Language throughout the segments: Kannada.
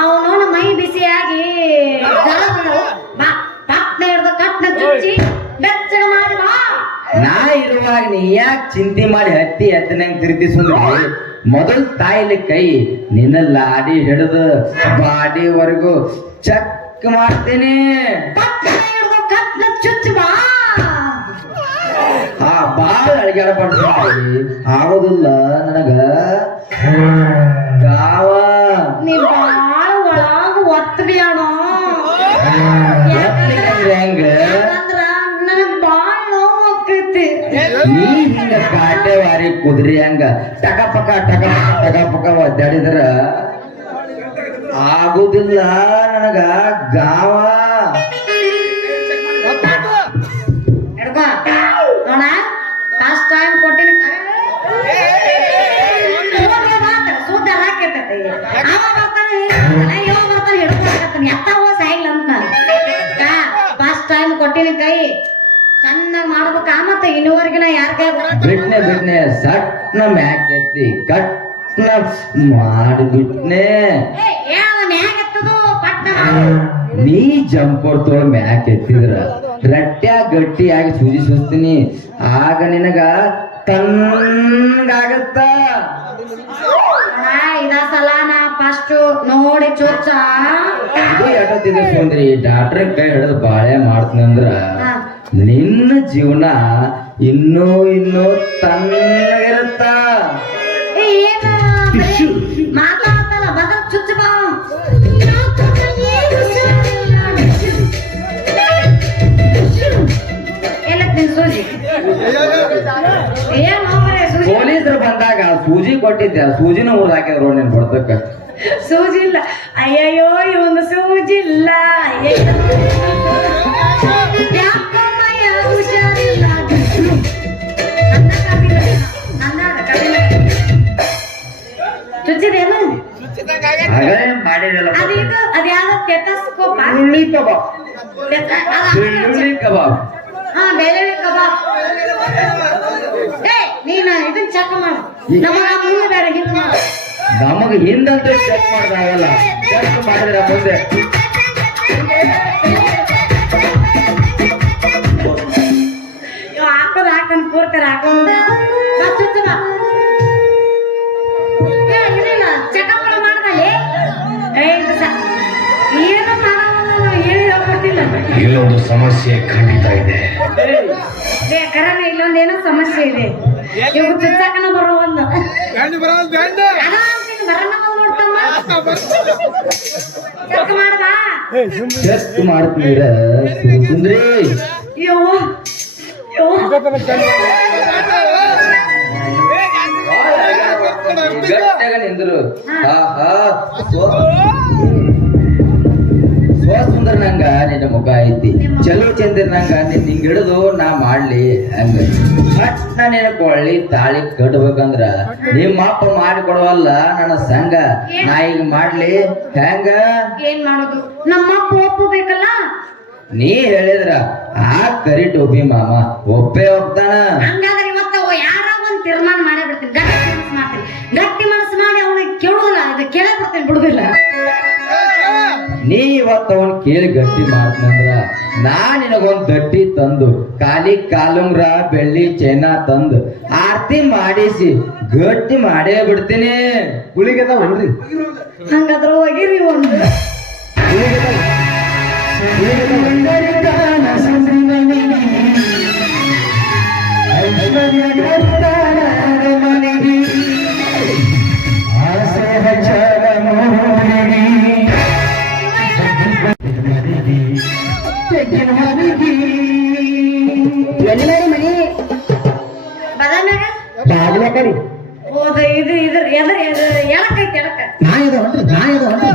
ಅವನವನ ಮೈ ಬಿಸಿಯಾಗಿ ಪಟ್ನ ಹಿಡ್ದು ಕಟ್ನ ಚುಚ್ಚಿ ಬೆಚ್ಚಗ ಮಾಡಿ ಬಾ. ನಾ ಇರುವಾಗ ನೀ ಯಾಕೆ ಚಿಂತೆ ಮಾಡಿ ಹತ್ತಿ ಎತ್ತನಂಗ್ ತಿರುಗಿಸುಂದ್ರಿ? ಮೊದಲ್ ತಾಯಿಲಿ ಕೈ ನಿನ್ನ ಲಾಡಿ ಹಿಡಿದು ಬಾಡಿವರೆಗೂ ಚಕ್ ಮಾಡ್ತೇನೆ. ಪಟ್ನ ಹಿಡ್ದು ಕಟ್ನ ಚುಚ್ಚಿ ಬಾ. ಆ ಬಾಳ ಅಡಿಗಾಡ ಪಡ್ತೀನಿ ಆಗೋದಿಲ್ಲ ನನಗ ಗಾವ. ನೀ ಬಾಳ ಒಳಗ ಒತ್ತಬಿಯಾಣ. ಹೆಂಗ ನನಗ್ ಬಾಳ ನೋವು ಆಕೈತಿ. ನೀ ಹಿಂಗ ಕಾಟೆವಾರಿ ಕುದ್ರಿ ಹಂಗ ಟಕ ಪಕ ಒದ್ದಾಡಿದ್ರ ಆಗುದಿಲ್ಲ ನನಗ ಗಾವ. ನೋಡ ಫಸ್ಟ್ ಟೈಮ್ ಕೊಟ್ಟಿನಿ ಸುದ್ದ ಹಾಕೈತೈತಿ. ಅವ ಬರ್ತಾನೆ ಇವ ಬರ್ತಾನೆ ಹಿಡ್ಕೊಳಕತ್ತಾನ ಎತ್ತಾವ ಸಾಯಿಲ್ಲ ಅಂತ. ಫಸ್ಟ್ ಟೈಮ್ ಕೊಟ್ಟಿನಿ ಕೈ ಚೆನ್ನಾಗ್ ಮಾಡ್ಬೇಕ. ಮತ್ತೆ ಇನ್ನುವರೆಗಿನ ಯಾರ ಕೈ ಬಿಟ್ನೆ ಸಟ್ನ ಮ್ಯಾಕ್ ಎತ್ತಿ ಕಟ್ನ ಮಾಡಿಬಿಟ್ನೆ. ನೀ ಜಂಪ್ ಕೊಡ್ತೋ ಮ್ಯಾಕ್ ಎತ್ತಿದ್ರ ರಟ್ಟ್ಯಾ ಗಟ್ಟಿಯಾಗಿ ಸೂಜಿ ಸುಸ್ತೀನಿ. ಆಗ ನಿನಗ ತಣ್ಣಗಾಗತ್ತ. ಇದ ಸಲ ನಾ ಫಸ್ಟ್ ನೋಡಿ ಚುಚ್ಚ ಎಟೋತಿದ್ರಿ ಡಾಕ್ಟರ್ ಕೈ ಹಿಡಿದು ಬಾಳೆ ಮಾಡ್ತೀನಂದ್ರ ನಿನ್ನ ಜೀವನ ಇನ್ನೂ ತಣ್ಣಗಿರುತ್ತ. ಮಾತಾಡ್ತಲ್ಲ ಬದಲ್ ಚುಚ್ಚ ಬಾ. ಸೂಜಿ ಪೊಲೀಸರು ಬಂದಾಗ ಸೂಜಿ ಕೊಟ್ಟಿದ್ದೆ, ಸೂಜಿನ ಊರ್ ಹಾಕಿದ್ರು ನೀನ್ ಬರ್ತಕ್ಕ. ಸೂಜಿ ಇಲ್ಲ. ಅಯ್ಯಯ್ಯೋ ಇವನು ಸೂಜಿ ಇಲ್ಲ. ಚುಚ್ಚಿದೇನು ಮಾಡಿರಲ್ಲ. ಅದ್ಯಾವ ಟೆಟಸ್ಕೋಪ್ ಕಬಾಬ್. ಹಾ ಬೆಳ್ಳುಳ್ಳಿ ಕಬಾಬ್. ನೀನು ಇದನ್ನ ಚೆಕ್ ಮಾಡು. ನಮಗ ಮುಂದೆ ಬೇಡ ಹಿಂದೆ ಮಾಡು. ನಮಗ ಹಿಂದಂತೂ ಚೆಕ್ ಮಾಡೋದಾಗಲ್ಲ, ಚೆಕ್ ಮಾಡಿದ್ರೆ ಮುಂದೆ ಹಾಕನ್ ಕೂರ್ತಾರೆ ಹಾಕೊಂಡ ಚೆಕಪ್ ಮಾಡ್ದಲ್ಲಿ ಏನು ಮಾಡಲ್ಲ. ಹೇಳಿ ಹೋಗ್ಬಿಟ್ಟಿಲ್ಲ. ಇಲ್ಲೊಂದು ಸಮಸ್ಯೆ ಖಂಡಿತ ಇದೆ. ಕರನ ಇಲ್ಲೊಂದೇನೋ ಸಮಸ್ಯೆ ಇದೆ. ಇವಾಗ ಚುಚ್ಚಾಕನ ಬರೋವಲ್ಲ. ಚೆಕ್ ಮಾಡಬಾ. ಚೆಕ್ ಮಾಡ್ತೀರ ಸುಂದ್ರಿ. ನಿಂದ್ರು ಸುಂದರ ನಂಗ ನಿನ್ನ ಮುಖ ಐತಿ ಚಲೋ ಚಂದ್ರ ನಂಗ ನಿನ್ ಹಿಂಗ್ ಹಿಡಿದು ನಾ ಮಾಡ್ಲಿ ಹಂಗ ಹಟ್ ನಾ ನೆನಕೊಳ್ಳಿ ತಾಳಿ ಕಟ್ಬೇಕಂದ್ರ ನಿಮ್ಮ ಅಪ್ಪ ಮಾಡಿ ಕೊಡವಲ್ಲ ನನ್ನ ಸಂಘ ನಾ ಈಗ ಮಾಡ್ಲಿ ಹೆಂಗ ಏನ್ ಮಾಡೋದು ನಮ್ಮ ಅಪ್ಪ ಒಪ್ಪಬೇಕಲ್ಲ. ನೀ ಹೇಳಿದ್ರ ಆ ಕರಿ ಟೋಪಿ ಮಾಮ ಒಪ್ಪೇ ಒಪ್ತಾನ. ಹಂಗಾದ್ರೆ ಇವತ್ತ ಯಾರ ಒಂದ್ ತೀರ್ಮಾನ ಮಾಡೇ ಬಿಡ್ತೀನಿ. ಗಟ್ಟಿ ಮನಸ್ಸು ಮಾಡಿ ಅವನಿಗೆ ಕೇಳುದಿಲ್ಲ, ಇದು ಕೇಳೇ ಬಿಡ್ತೀನಿ, ಬಿಡುದಿಲ್ಲ. ನೀ ಇವತ್ತು ಅವನ್ ಕೇಳಿ ಗಟ್ಟಿ ಮಾಡ್ತಂದ್ರ ನಾ ನಿನಗೊಂದ್ ಗಟ್ಟಿ ತಂದು ಕಾಲಿ ಕಾಲುಂಗ್ರ ಬೆಳ್ಳಿ ಚೈನಾ ತಂದು ಆರ್ತಿ ಮಾಡಿಸಿ ಗಟ್ಟಿ ಮಾಡೇ ಬಿಡ್ತೀನಿ. ಗುಳಿಗೆದವನ್ರಿ ಹಂಗಾದ್ರ ಒಗಿರಿ ಒಂದು ಮನಿ ಬದಾಮ್ಯಾಗ ಬಾಗ್ಲಕರಿ ಹೋದ ಇದು ಇದ್ರ ಎಳಕೈತಿ ಎಳಕ ನಾ ಇದು ಹೊಂಟ್ರಿ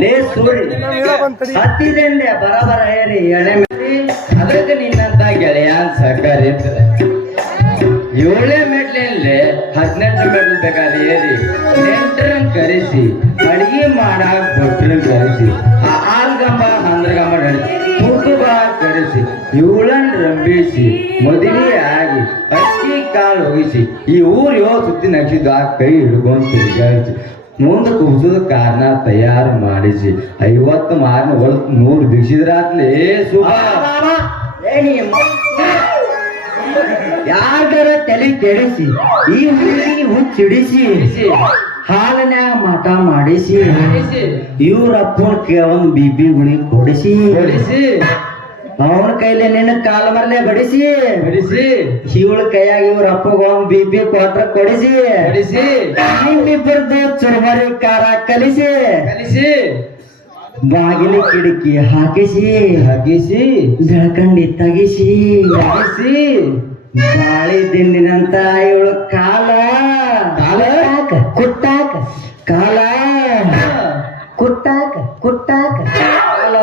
ಲೇ ಸೂರಿ ಹತ್ತಿದೆ ಬರಬರ ಏರಿ ಎಳೆ ಅದಕ್ಕೆ ನಿನ್ನಂತ ಗೆಳೆಯ ಸರ್ಕಾರ ಇದ್ರೆ 7 ಮೆಟ್ಲಲ್ಲಿ 18 ಮೆಟ್ಲು ಬೇಕಾದ್ರೆ ಏರಿ ನೆಂಟರನ್ನ ಕರೆಸಿ ಅಡಿಗೆ ಮಾಡಾಕ್ ಭಟ್ರನ್ನ ಕರೆಸಿ ಆಲ್ಗಂಬ ಹಂದ್ರಗಂಬ ನಡೆಸಿ ಹುಟ್ಟುಬ ಕರೆಸಿ ಇವಳನ್ನ ರಂಬಿಸಿ ಮದುವೆ ಆಗಿ ಅಕ್ಕಿ ಕಾಳು ಹೋಗಿಸಿ ಈ ಊರು 7 ಸುತ್ತಿ ನಗಿಸಿದ್ದು ಆ ಕೈ ಹಿಡ್ಕೊಂಡು ತಿರುಗಾಡಿಸಿ ಮುಂದೆ ಕುಬ್ಸದ ಕಾರಣ ತಯಾರು ಮಾಡಿಸಿ 50 ಮಾರಿನ ಹೊಲಕ್ 100 ಬಿಗಿಸಿದ್ರಾತ್ಲೇ ಯಾರ್ಗಾರ ತಲೆ ಕೆಡಿಸಿ ಈ ಊರಿಗೆ ಹುಚ್ಚಿಡಿಸಿ ಹಾಲನ್ಯಾಗ ಮಠ ಮಾಡಿಸಿ ಇವ್ರ ಅಪ್ಪನ ಒಂದು ಬಿಬಿ ಗುಳಿ ಕೊಡಿಸಿ ಅವನ ಕೈಲಿ ನಿನ್ನ ಕಾಲ ಮರಲೆ ಬಡಿಸಿ ಇವಳ ಕೈಯಾಗಿ ಇವ್ರ ಅಪ್ಪಗ ಒಂದ್ ಬಿಬಿ ಕ್ವಾಟ್ರ ಕೊಡಿಸಿ ನಿಮ್ಮಿಬ್ಬರದು ಚುರುಮರಿ ಕಾರ ಕಲಿಸಿ ಬಾಗಿಲು ಕಿಟಕಿ ಹಾಕಿಸಿ ಬೆಳಕಂಡಿ ತಗಿಸಿ ಬಾಳಿ ದಿಂಡಿನಂತ ಇವಳು ಕಾಲ ಕುಟ್ಟಾಕ ಕಾಲ ಕುಟ್ಟಾಕ ಕಾಲ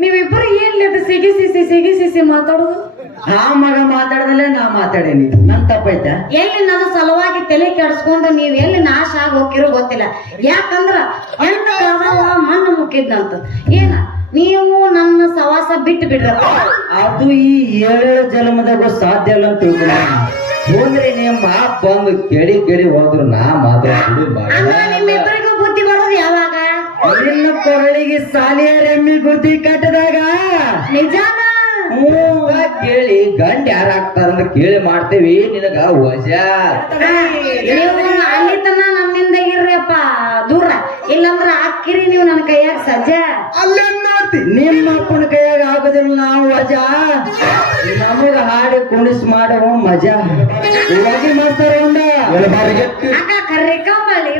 ನೀವಿಬ್ಬರು ಏನ್ಲಿ ಅದು ಸಿಗಿ ಮಾತಾಡೋದು ಆ ಮಗ ಮಾತಾಡ್ದಲ್ಲೇ ನಾ ಮಾತಾಡೇನಿ ನನ್ ತಪ್ಪೈತ ಎಲ್ಲಿ ನನ್ನ ಸಲುವಾಗಿ ತಲೆ ಕೆಡಿಸ್ಕೊಂಡು ನೀವ್ ಎಲ್ಲಿ ನಾಶ ಆಗಿ ಹೋಗಿರೋ ಗೊತ್ತಿಲ್ಲ ಯಾಕಂದ್ರ ಹೆಣ್ಣು ಕಾದವ ಮಣ್ಣು ಮುಕ್ಕಿದ್ನಂತ ಏನ ನೀವು ನನ್ನ ಸವಾಸ ಬಿಟ್ಟು ಬಿಡ್ರ ಅದು ಈ 7 ಜನ್ಮದಾಗೂ ಸಾಧ್ಯ ಇಲ್ಲ ಅಂತ ತಿಳ್ಕೊಂಡ ಹೋದ್ರೆ ನಿಮ್ಮ ಮಾಪ್ ಬಂದು ಕೇಳಿ ಹೋದ್ರು ನಾ ಮಾತ್ರ ಅಂದ್ರೆ ನಿಮ್ಮಿಬ್ಬರಿಗೂ ಬುದ್ಧಿ ಬರೋದು ಯಾವಾಗ ನಿನ್ನ ಕೊರಳಿಗೆ ಸಾಲಿಯ ರೆಮ್ಮಿ ಗುದ್ದಿ ಕಟ್ಟದಾಗ ನಿಜಾನ ಕೇಳಿ ಗಂಡ ಯಾರ ಆಗ್ತಾರಂತ ಕೇಳಿ ಮಾಡ್ತೇವಿ ನಿನಗ ವಜಾ ನೀವು ಅಲ್ಲಿ ತನ ನನ್ನಿಂದ ಇರ್ರಿಯಪ್ಪ ದೂರ ಇಲ್ಲಂದ್ರ ಹಾಕಿರಿ ನೀವು ನನ್ನ ಕೈಯಾಗ ಸಜ್ಜ ಅಲ್ಲೇ ನೋಡ್ತಿ ನಿಮ್ಮ ಅಪ್ಪನ ಕೈಯಾಗ ಆಗೋದಿಲ್ಲ ನಾವು ವಜಾ ನಮಗ ಹಾಡಿ ಕುಣಿಸ್ ಮಾಡುವ ಮಜಾ ಇವಾಗಿ ಮಾಡ್ತಾರ ಅಕ್ಕ ಕರ್ರಿ ಕಂಬಳಿ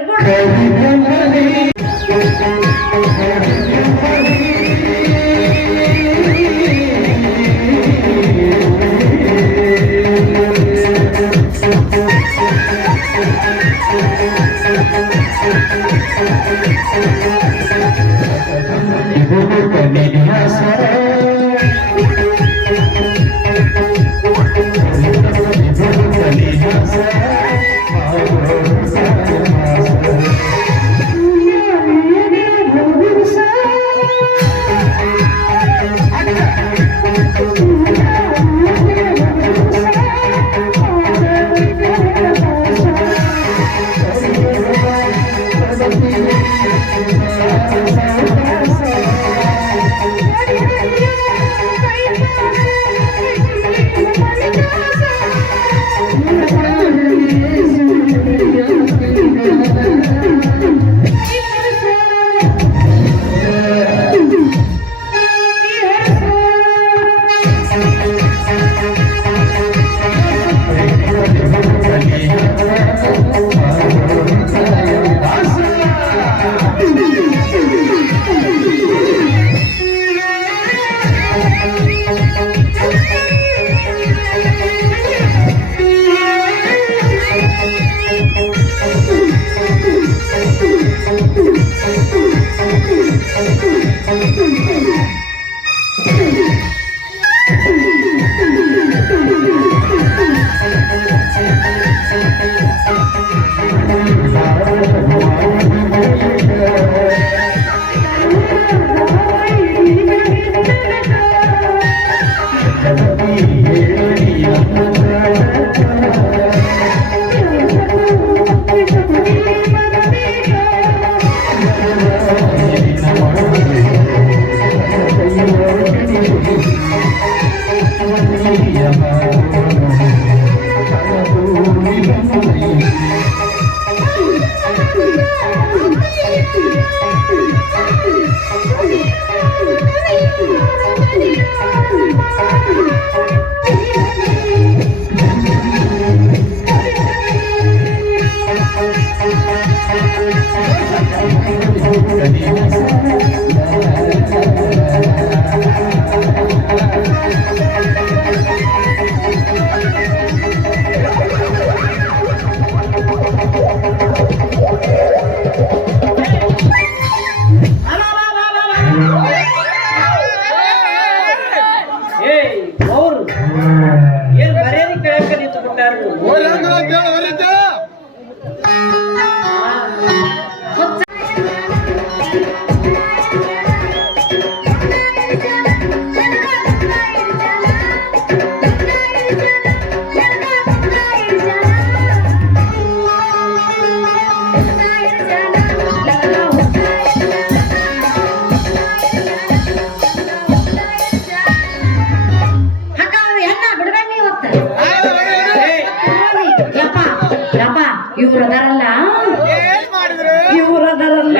ಇವ್ರು ಅದಾರಲ್ಲ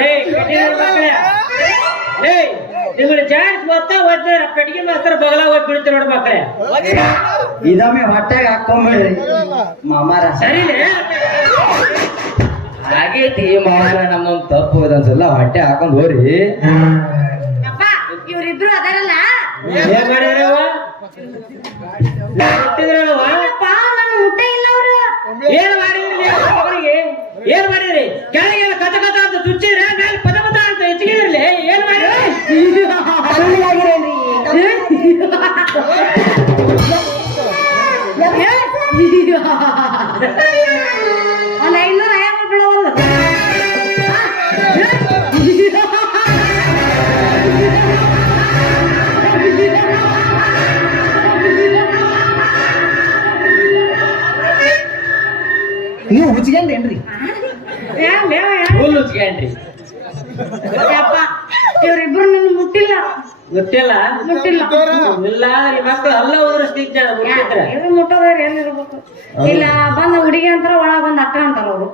ನಿಮ್ಗೆ ಜಾಡ್ಸ್ ಗೊತ್ತಾ ಓದ್ತಾರೆ ಪೆಟ್ಟಿಗೆ ಮಾಸ್ತರ ಬಗಲ ಹೋಗಿ ಬಿಡ್ತೀರ ನೋಡಿ ಮಕ್ಕಳೇ ಇದೊಮ್ಮೆ ಹೊಟ್ಟೆಗೆ ಹಾಕೊಂಬಿಡ್ರಿ ಮಾಮಾರ ಸರಿಲೇ ಆಗೈತಿ ಮಾಮಾರ ನಮ್ಮೊಂದು ತಪ್ಪು ಇದೊಂದ್ಸಲ ಹೊಟ್ಟೆ ಹಾಕೊಂಡ್ ಹೋರಿ ಅಪ್ಪ ಇವ್ರಿಬ್ರು ಅದಾರಲ್ಲ ಏನ್ ಮಾಡ್ಯಾರವ ಹುಟ್ಟಿದ್ರವ ಅಪ್ಪ ನನ್ನ ಮುಟ್ಟೆ ಇಲ್ಲ ಅವ್ರು ಏನ್ ಮಾಡಿದ್ರಿ ಅವರಿಗೆ ಏನ್ ಮಾಡಿದ್ರಿ ಕೆಳಗೆ ಕಚ ಕಚ ಅಂತ ಚುಚ್ಚಿದ್ರೆ ಮೇಲೆ ಪದ ಪದ ಅಂತ ಹೆಚ್ಚಿಗಿದ್ರಲಿ ಏನ್ ಮಾಡಿದ್ರಿ ಒಂದ್ 500 ಬಿಡೋಲ್ಲ ನೀವು ಹುಚ್ಚಿಗೆಲ್ಲೇನ್ರಿ ಫುಲ್ ಉಚ್ಕೇನ್ರಿ ಅಪ್ಪ ಇವ್ರಿಬ್ರು ನನ್ ಮುಟ್ಟಿಲ್ಲ ಗೊತ್ತಿಲ್ಲ ಮುಟ್ಟಿಲ್ಲ ಇಲ್ಲ ಈ ಮಕ್ಕಳು ಅಲ್ಲ ಉದುರಿಸ್ತಿದ್ದ ಮುಟ್ಟಿದ್ರ ಎಲ್ಲಿ ಮುಟ್ಟೋದಾರ ಎಲ್ಲಿರ್ಬೇಕು ಇಲ್ಲ ಬಂದ ಹುಡುಗಿ ಅಂತಾರ ಒಳಗ ಬಂದ ಅಕ್ಕ ಅಂತಾರ ಅವ್ರು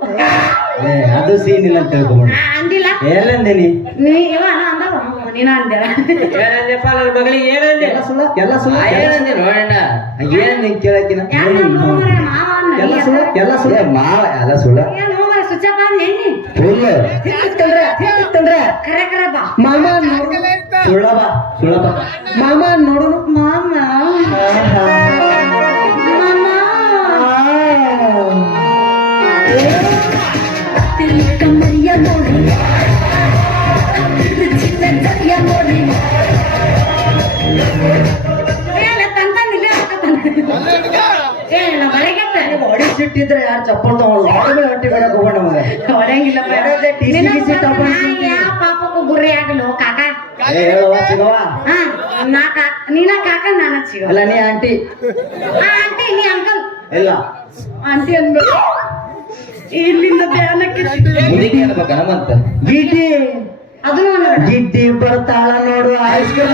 ಅದು ಸೀನ್ ಇಲ್ಲ ಅಂತ ತಿಳ್ಕೊಂಡ್ ಅಂದಿಲ್ಲ ಎಲ್ಲಂದೇನಿ ನೀ ಇವ ಅಂದವ ನೀನ ಅಂದೆ ಏನಂದೆಪ್ಪ ನನ್ನ ಮಗಳಿಗೆ ಏನಂದೆ ಎಲ್ಲ ಸುಳ್ಳು ಏನಂದೆ ನೋಡಣ್ಣ ಏನ್ ನಿಂಗೆ ಕೇಳಕಿನ ಮಾವ ಅನ್ನ ಎಲ್ಲ ಸುಳ್ಳು ಮಾವ ಎಲ್ಲ ಸುಳ್ಳ ಏನು ಮರ ಸುಚ್ಚಪ್ಪ ನೆನ್ನಿ ಫುಲ್ ಕರೆ ಕರೆ ಬಾ ಮಾಮ ನೋಡು ಸುಳ್ಳಬ ಸುಳ್ಳಬ ಮಾಮ ನೋಡು ಮಾಮ ಮಾಮ ಕಮ್ಮಯ್ಯ ನೋಡಿ ಬಾಡಿ ಸಿಟ್ಟಿದ್ರೆ ಯಾರು ಚಪ್ಪಲ್ ತಗೊಂಡು ಹೊಟ್ಟೆ ಬೇಡ ಹೋಗೋಣ ನಮಗೆ ಪಾಪಕ್ಕೂ ಗುರಿ ಆಗಲು ಕಾಕ ಹೇಳುವ ಸಿಗವ ಹಾ ನೀನ ಕಾಕ ನಾನ ಸಿಗೋ ಅಲ್ಲ ನೀ ಆಂಟಿ ಆಂಟಿ ನೀ ಅಂಕಲ್ ಇಲ್ಲ ಆಂಟಿ ಅನ್ಬೇಕು ಇಲ್ಲಿಂದ ಧ್ಯಾನಕ್ಕೆ ಮುದುಕಿ ಅನ್ಬೇಕನ ಮತ್ತ ಗಿಡ್ಡಿ ಅದನ್ನು ಗಿಡ್ಡಿ ಬರ್ತಾಳ ನೋಡು ಆಯ್ಸ್ಕೊಳ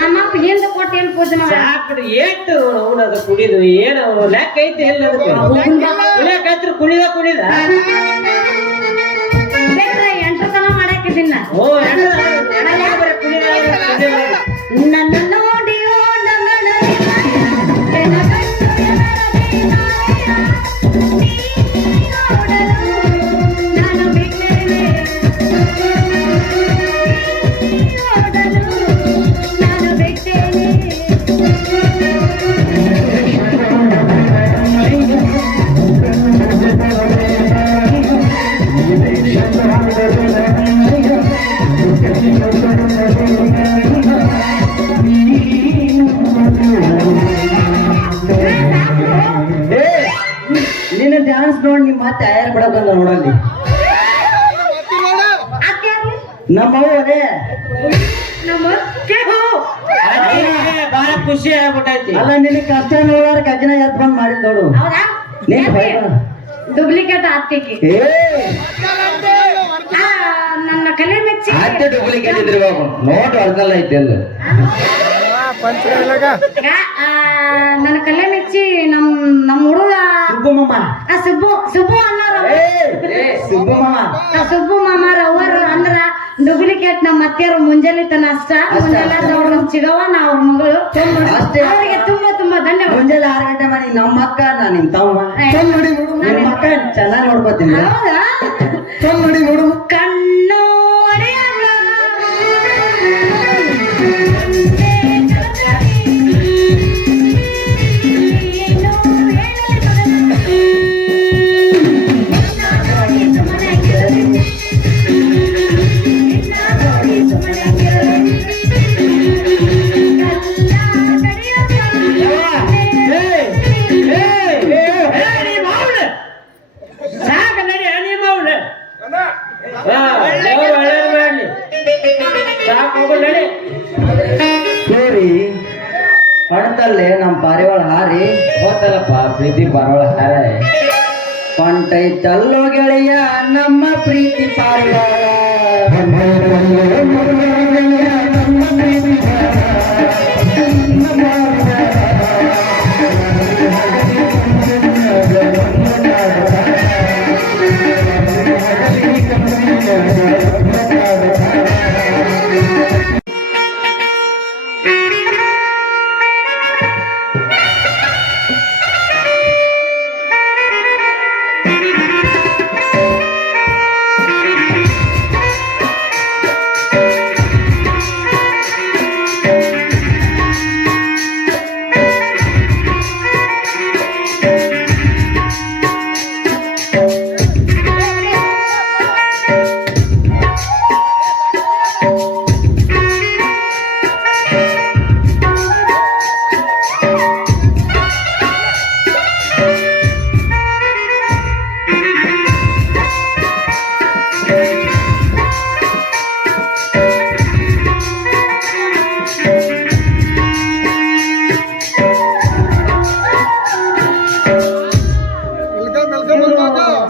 ನಮ್ಮಪ್ಪ ಏನ್ ಕೊಟ್ಟು ಏನ್ ಪೂಜೆ ಮಾಡ ಸಾಕ್ರಿ ಏಟು ಅವನದು ಕುಡಿದು ಏನು ಲೆಕ್ಕ ಐತಿ ಇಲ್ಲ ಅದಕ್ಕೆ ಕುಡಿಯಕೈತ್ರಿ ಕುಣಿದ ಎಂಟ್ರತನ ಮಾಡಾಕಿದ್ದೀನ ಓ ಬರೀ ಕುಡಿದ ನನ್ನ ನೋಡಿಯೋ ನಾನು ಬಿಟ್ಟೇನೆ ನಾನು ಬಿಟ್ಟೇನೆ ನಿನ್ನ ಡ್ಯಾನ್ಸ್ ನೋಡಿ ನಿಮ್ ಮತ್ತೆ ಯಾರು ಬಿಡೋದಲ್ಲ ನೋಡಲ್ಲಿ ಅತ್ಯಾರ್ಲಿ ನಮ್ಮವರೇ ನಮ್ಮ ಕೇಹೋ ಬಹಳ ಖುಷಿ ಆಗ್ಬಿಟ್ಟೈತಿ ಅಲ್ಲ ನಿನ್ನ ಕಷ್ಟ ನೋಡಾರ ಕಜ್ಜನ ಎದ್ ಬಂದ್ ಮಾಡಿದ್ ನೋಡು ಹೌದಾ ನೀನ್ ಭಯ ಡುಪ್ಲಿಕೇಟ್ ಅತ್ತಿಗೆ ಏ ನನ್ನ ಕಲೆ ಮೆಚ್ಚಿ ಅತ್ತೆ ಡೂಪ್ಲಿಕೇಟ್ ಇದ್ರಿರ್ಬೇಕು ನೋಟ್ ಒರಿಜಿನಲ್ ಐತಿ ಅಲ್ಲ ಈಗ, ನನ್ನ ಕಲೆ ಮೆಚ್ಚಿ ನಮ್ ಹುಡುಗ ಸುಬ್ಬಮ್ಮ ಸುಬ್ಬು ಅನ್ನಾರ ಸುಬ್ಬಮ್ಮ ಸುಬ್ಬು ಮಾಮಾರ ಅವರು ಅಂದ್ರ ಡುಪ್ಲಿಕೇಟ್ ನಮ್ಮ ಅತ್ತೆಯರು ಮುಂಜಾನೆ ತನ ಅಷ್ಟ ಮುಂಜಾನೆ ಅವ್ರ ನಮ್ ಚಿಗವ ನಾ ಅವ್ರ ಮಗಳು ಅಷ್ಟೇ. ಅವರಿಗೆ ತುಂಬಾ ಧನ್ಯವಾದ ಮುಂಜಾನೆ 6 ಗಂಟೆ ಮಾಡಿ ನಮ್ಮ ಅಕ್ಕ ನಾ ನಿಮ್ ತಮ್ಮ ನಿಮ್ಮ ಅಕ್ಕ ಚೆನ್ನಾಗಿ ನೋಡ್ಕೋತೀನಿ ಹೌದಾ ನೋಡಿ ನೋಡು ಕಣ್ಣೋಡಿ ಸೋರಿ ಪಡ್ತ ಹೊಂಟಲ್ಲೇ ನಮ್ಮ ಪಾರಿವಾಳ ಹಾರಿ ಹೋತಲ್ಲಪ್ಪ ಪ್ರೀತಿ ಪಾರಿವಾಳ ಹಾರ ಹೊಂಟೈತಲ್ಲೋ ಗೆಳೆಯ ನಮ್ಮ ಪ್ರೀತಿ ಪಾರಿವಾಳ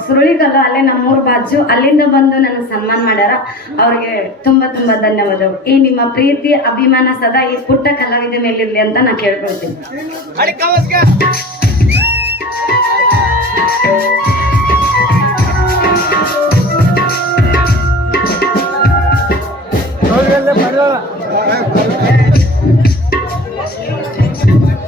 ಸುರುಳಿಗಲ್ಲು ಅಲ್ಲೇ ನಮ್ಮೂರ್ ಬಾಜು ಅಲ್ಲಿಂದ ಬಂದು ನನಗೆ ಸನ್ಮಾನ ಮಾಡ್ಯಾರ. ಅವ್ರಿಗೆ ತುಂಬಾ ತುಂಬಾ ಧನ್ಯವಾದಗಳು. ಈ ನಿಮ್ಮ ಪ್ರೀತಿ ಅಭಿಮಾನ ಸದಾ ಈ ಪುಟ್ಟ ಕಲಾವಿದ ಮೇಲಿರ್ಲಿ ಅಂತ ನಾ ಕೇಳ್ಕೊಳ್ತೀನಿ.